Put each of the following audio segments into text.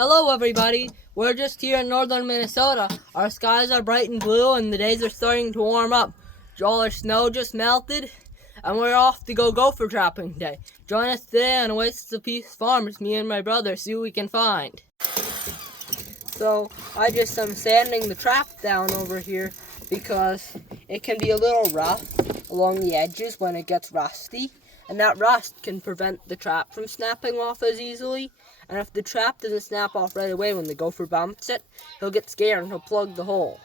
Hello everybody, we're just here in northern Minnesota. Our skies are bright and blue and the days are starting to warm up. All our snow just melted and we're off to go gopher trapping today. Join us today on Oasis of Peace Farms, me and my brother, see what we can find. So I just am sanding the trap down over here because it can be a little rough along the edges when it gets rusty. And that rust can prevent the trap from snapping off as easily. And if the trap doesn't snap off right away when the gopher bumps it, he'll get scared and he'll plug the hole.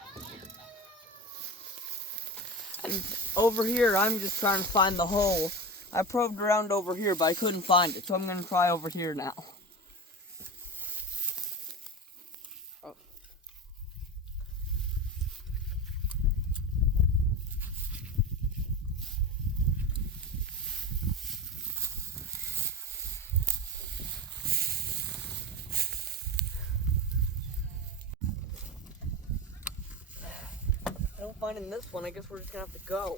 And over here, I'm just trying to find the hole. I probed around over here, but I couldn't find it, so I'm going to try over here now. Oh. I don't find in this one. I guess we're just going to have to go.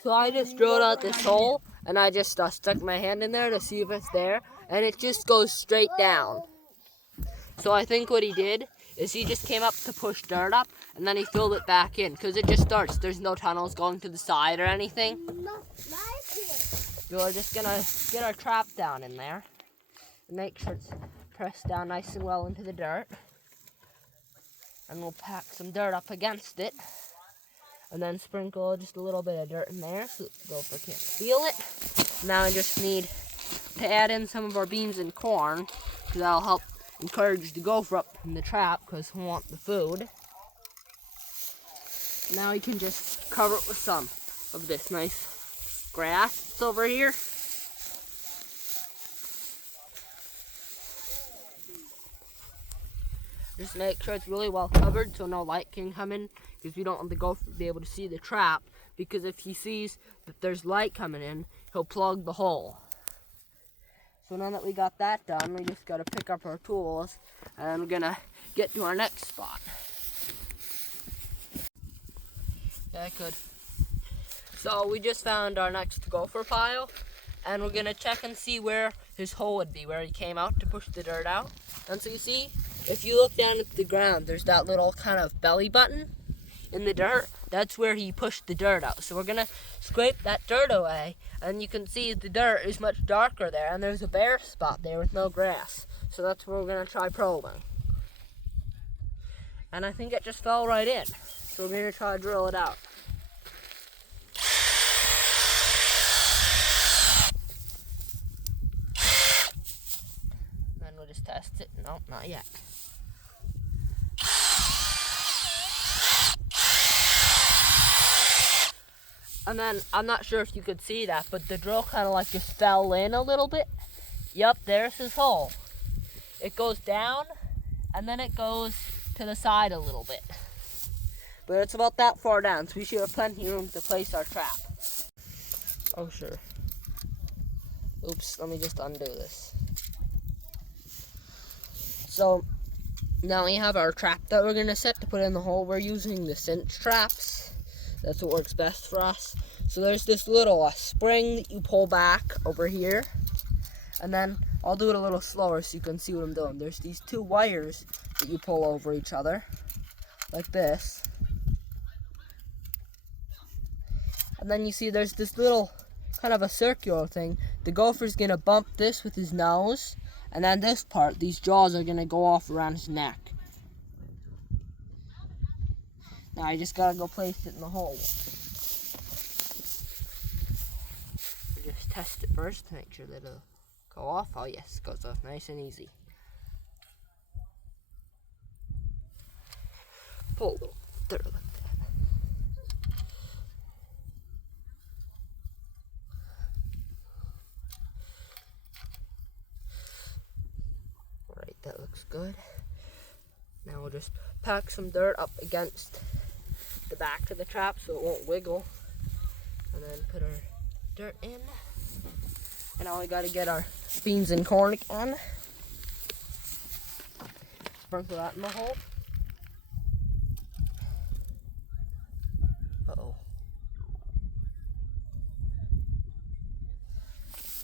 So I just drilled out this hole and I just stuck my hand in there to see if it's there, and it just goes straight down. So I think what he did is he just came up to push dirt up and then he filled it back in because it just starts. There's no tunnels going to the side or anything. So we're just gonna get our trap down in there and make sure it's pressed down nice and well into the dirt. And we'll pack some dirt up against it. And then sprinkle just a little bit of dirt in there so the gopher can't feel it. Now I just need to add in some of our beans and corn because that'll help encourage the gopher up in the trap because he'll want the food. Now we can just cover it with some of this nice grass that's over here. Just make sure it's really well covered so no light can come in, because we don't want the gopher to be able to see the trap, because if he sees that there's light coming in, he'll plug the hole. So now that we got that done, we just got to pick up our tools and we're going to get to our next spot. Yeah, I could. So we just found our next gopher pile and we're going to check and see where his hole would be, where he came out to push the dirt out. And so you see, if you look down at the ground, there's that little kind of belly button in the dirt. That's where he pushed the dirt out. So we're going to scrape that dirt away, and you can see the dirt is much darker there, and there's a bare spot there with no grass. So that's where we're going to try probing. And I think it just fell right in. So we're going to try to drill it out. Then we'll just test it. Nope, not yet. And then, I'm not sure if you could see that, but the drill kind of like just fell in a little bit. Yep, there's his hole. It goes down, and then it goes to the side a little bit. But it's about that far down, so we should have plenty of room to place our trap. Oh, sure. Oops, let me just undo this. So, now we have our trap that we're going to set to put in the hole. We're using the cinch traps. That's what works best for us. So there's this little spring that you pull back over here. And then I'll do it a little slower so you can see what I'm doing. There's these two wires that you pull over each other, like this. And then you see there's this little kind of a circular thing. The gopher's gonna bump this with his nose. And then this part, these jaws are gonna go off around his neck. Now I just gotta go place it in the hole. Just test it first to make sure that it'll go off. Oh yes, it goes off nice and easy. Pull a little dirt like that. Alright, that looks good. Now we'll just pack some dirt up against the back of the trap so it won't wiggle, and then put our dirt in. And now we gotta get our beans and corn again. Sprinkle that in the hole. Uh-oh.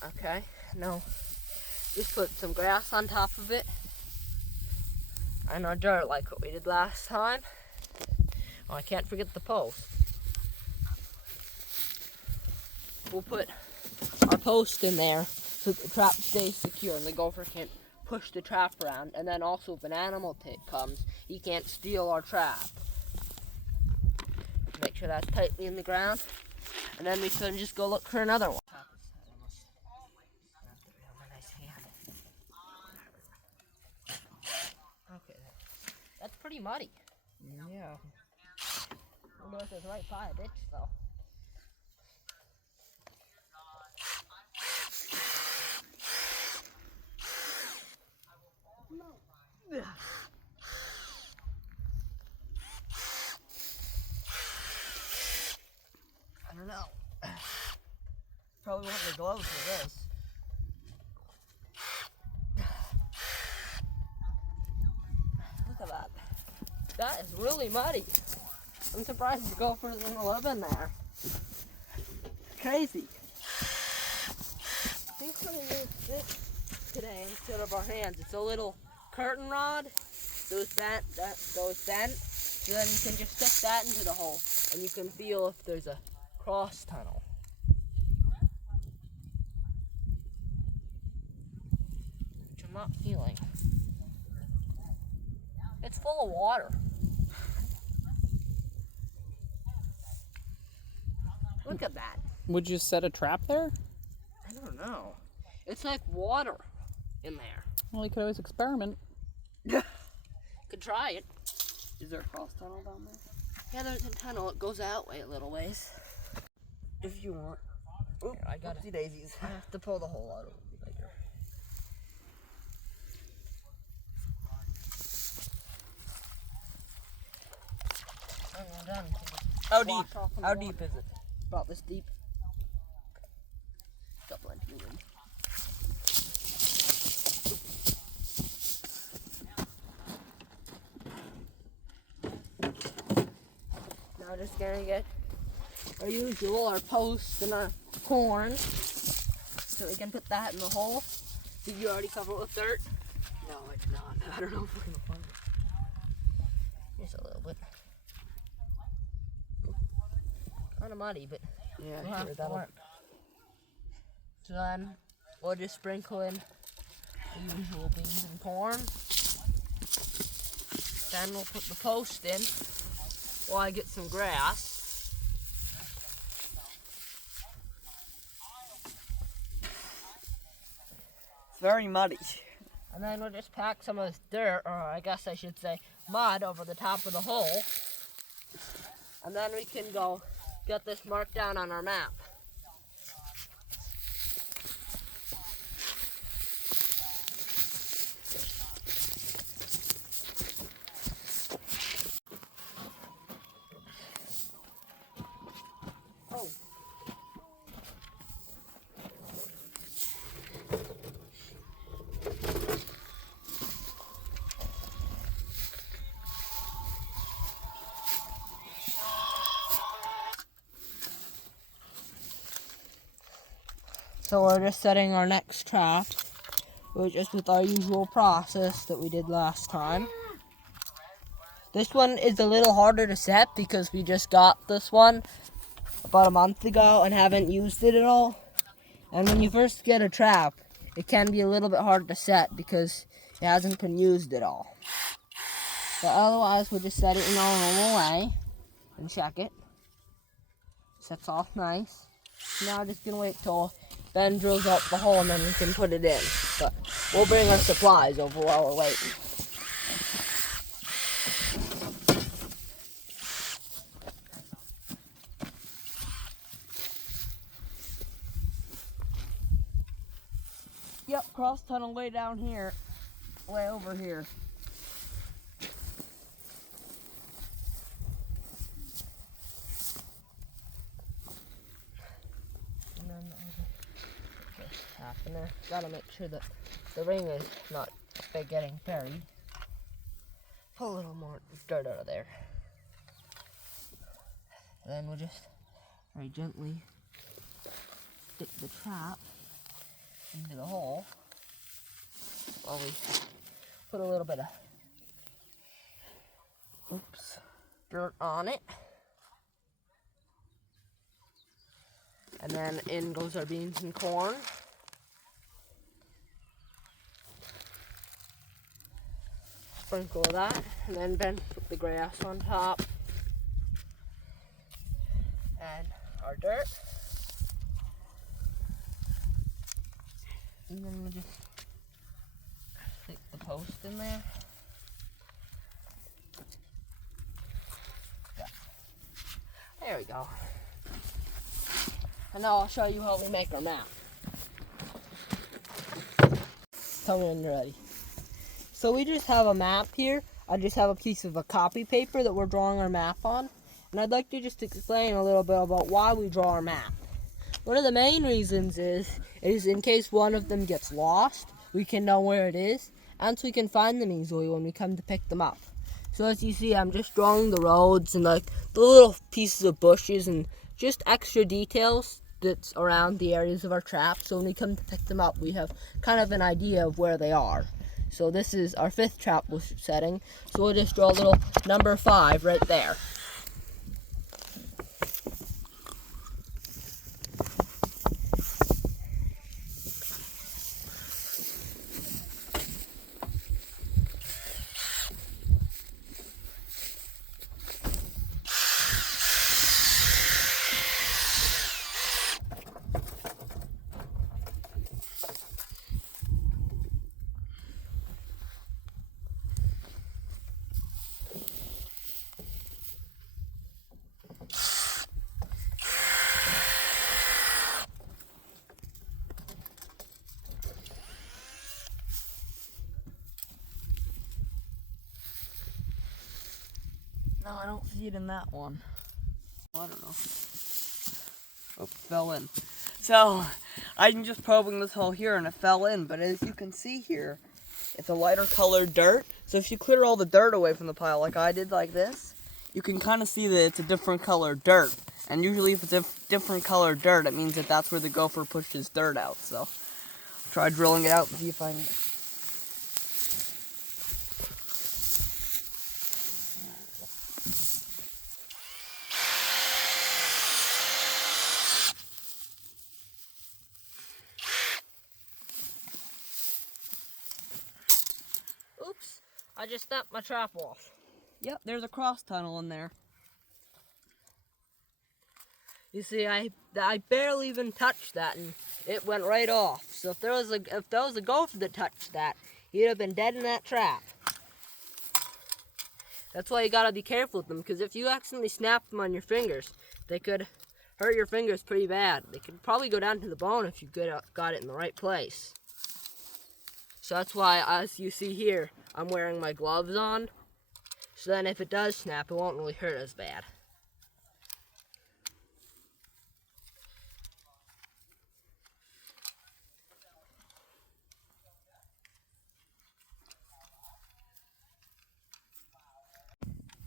Okay, now just put some grass on top of it. And our dirt like what we did last time. Oh, I can't forget the post. We'll put our post in there so that the trap stays secure and the gopher can't push the trap around. And then also if an animal comes, he can't steal our trap. Make sure that's tightly in the ground. And then we can just go look for another one. Okay, that's pretty muddy. Yeah. We'll go if it's right by a ditch though. I don't know. Probably want the gloves for this. Look at that. That is really muddy. I'm surprised the gophers didn't live in there. Crazy. I think we're going to use this today instead of our hands. It's a little curtain rod. Those bent, so then you can just stick that into the hole and you can feel if there's a cross tunnel. Which I'm not feeling. It's full of water. Look at that. Would you set a trap there? I don't know. It's like water in there. Well, you could always experiment. Could try it. Is there a cross tunnel down there? Yeah, there's a tunnel. It goes that way a little ways. If you want. Oop, Here, I got it. daisies. I have to pull the hole out of it later. When we're done, How wash deep? off in the How water. deep is it? About this deep. Got plenty of room. Now just gonna get our usual, our post and our corn. So we can put that in the hole. Did you already cover it with dirt? No, I did not. I don't know if we're gonna find it. Just a little bit. Kind of muddy, but Yeah, we'll have to work. So then we'll just sprinkle in the usual beans and corn. Then we'll put the post in while I get some grass. It's very muddy. And then we'll just pack some of this dirt, or I guess I should say mud, over the top of the hole. And then we can go get this marked down on our map. Oh. So we're just setting our next trap, which is with our usual process that we did last time. This one is a little harder to set because we just got this one about a month ago and haven't used it at all. And when you first get a trap, it can be a little bit hard to set because it hasn't been used at all. But otherwise, we'll just set it in our normal way and check it. Sets off nice. Now just gonna wait till Ben drills up the hole and then we can put it in. But we'll bring our supplies over while we're waiting. Yep, cross tunnel way down here. Way over here. And then just tap in there. Gotta make sure that the ring is not getting buried. Pull a little more dirt out of there. And then we'll just very gently stick the trap into the hole while we put a little bit of dirt on it. And then in goes our beans and corn. Sprinkle that, and then put the grass on top. And our dirt. And then we just stick the post in there. Yeah. There we go. And now I'll show you how we make our map. Tell me when you're ready. So we just have a map here. I just have a piece of a copy paper that we're drawing our map on. And I'd like to just explain a little bit about why we draw our map. One of the main reasons is in case one of them gets lost, we can know where it is, and so we can find them easily when we come to pick them up. So as you see, I'm just drawing the roads and like the little pieces of bushes and just extra details that's around the areas of our trap. So when we come to pick them up, we have kind of an idea of where they are. So this is our 5th trap we're setting. So we'll just draw a little number 5 right there. No, I don't see it in that one. I don't know. Oh, it fell in. So, I'm just probing this hole here and it fell in, but as you can see here, it's a lighter colored dirt. So if you clear all the dirt away from the pile like I did like this, you can kind of see that it's a different colored dirt. And usually if it's a different colored dirt, it means that that's where the gopher pushed his dirt out. So, try drilling it out and see if I can... Oops, I just snapped my trap off. Yep, there's a cross tunnel in there. You see, I barely even touched that, and it went right off. So if there was a gopher that touched that, he'd have been dead in that trap. That's why you gotta be careful with them, because if you accidentally snap them on your fingers, they could hurt your fingers pretty bad. They could probably go down to the bone if you got it in the right place. So that's why, as you see here, I'm wearing my gloves on. So then if it does snap, it won't really hurt as bad.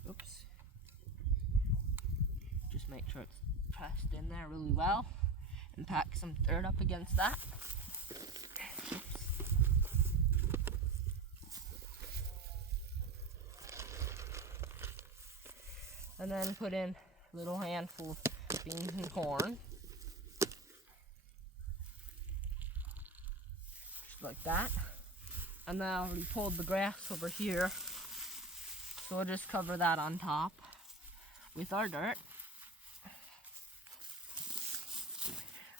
Oops. Just make sure it's pressed in there really well and pack some dirt up against that. And then put in a little handful of beans and corn. Just like that. And then I already pulled the grass over here. So we'll just cover that on top with our dirt.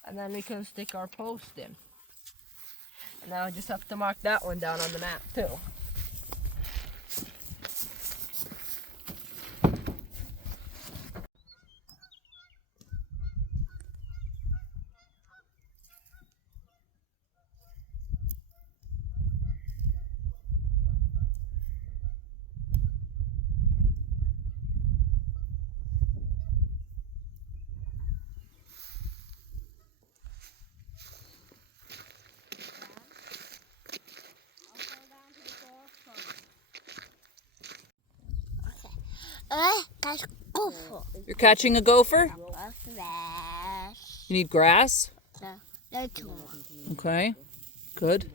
And then we can stick our post in. And now I just have to mark that one down on the map too. That's gopher. You're catching a gopher? Grass. You need grass? No, that's one. Okay. Good.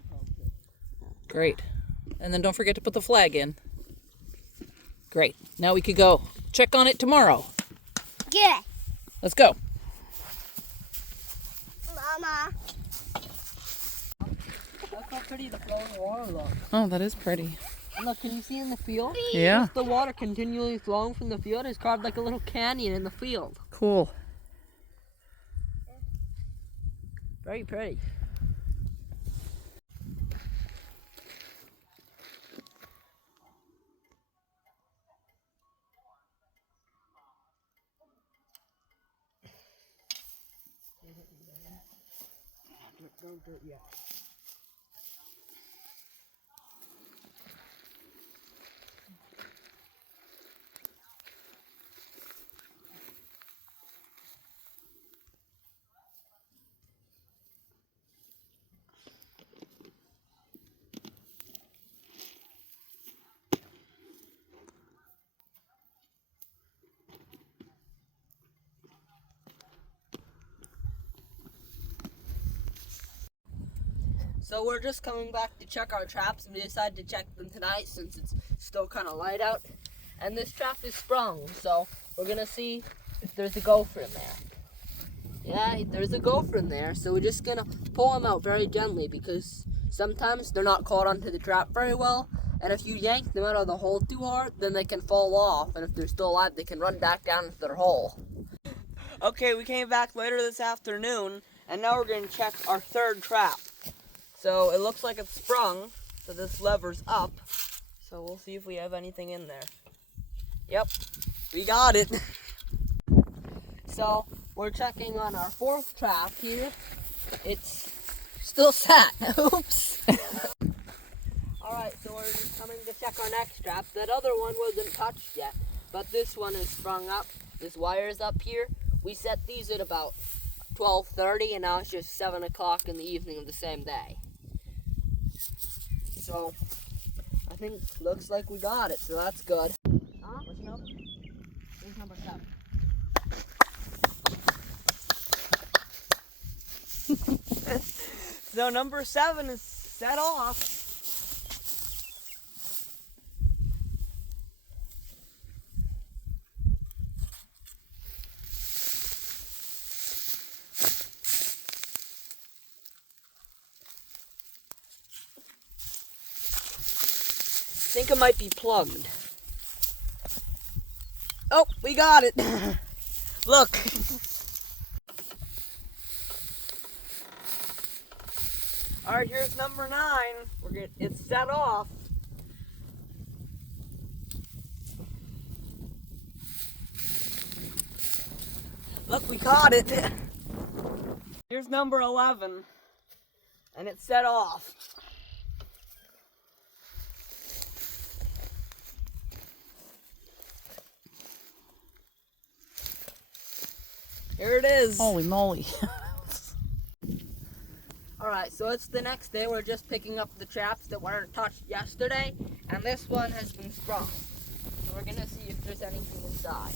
Great. And then don't forget to put the flag in. Great. Now we could go check on it tomorrow. Yeah. Let's go. Mama. Look how pretty the flowing water looks. Oh, that is pretty. And look, can you see in the field? Yeah. Just the water continually flowing from the field is carved like a little canyon in the field. Cool. Very pretty. Don't do it yet. So we're just coming back to check our traps, and we decided to check them tonight since it's still kind of light out. And this trap is sprung, so we're gonna see if there's a gopher in there. Yeah, there's a gopher in there, so we're just gonna pull him out very gently because sometimes they're not caught onto the trap very well, and if you yank them out of the hole too hard, then they can fall off, and if they're still alive, they can run back down into their hole. Okay, we came back later this afternoon, and now we're going to check our third trap. So it looks like it's sprung, so this lever's up. So we'll see if we have anything in there. Yep, we got it. So we're checking on our fourth trap here. It's still sat. Oops. Alright, so we're just coming to check our next trap. That other one wasn't touched yet, but this one is sprung up. This wire's up here. We set these at about 12:30, and now it's just 7 o'clock in the evening of the same day. So I think looks like we got it, so that's good. Huh? What's your number? Here's number 7. So number 7 is set off. I think it might be plugged. Oh, we got it. Look. All right, here's number 9. It's set off. Look, we caught it. Here's number 11, and it's set off. Here it is. Holy moly. Alright, so it's the next day. We're just picking up the traps that weren't touched yesterday, and this one has been sprung. So we're gonna see if there's anything inside.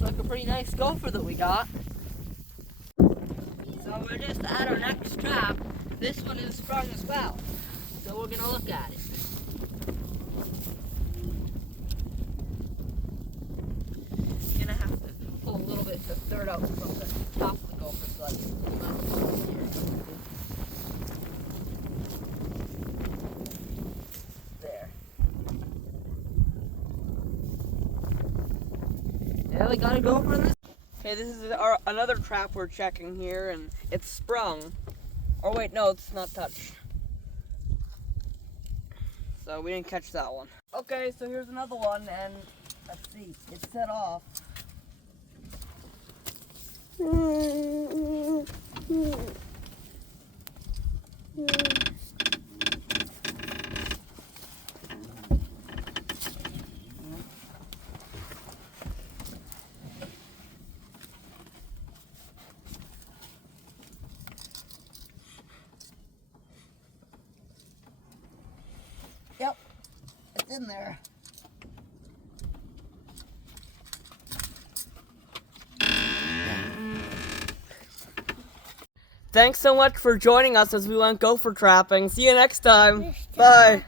Like a pretty nice gopher that we got. So we're just at our next trap. This one is sprung as well. So we're gonna look at it. You're gonna have to pull a little bit to third out from the top of the gopher so I can pull it out. There. Yeah, we got a gopher in this. Okay, this is another trap we're checking here, and it's sprung. Or wait, no, it's not touched. So we didn't catch that one. Okay, so here's another one, and let's see, it's set off. what's in there. Thanks so much for joining us as we went gopher trapping. See you next time. Bye.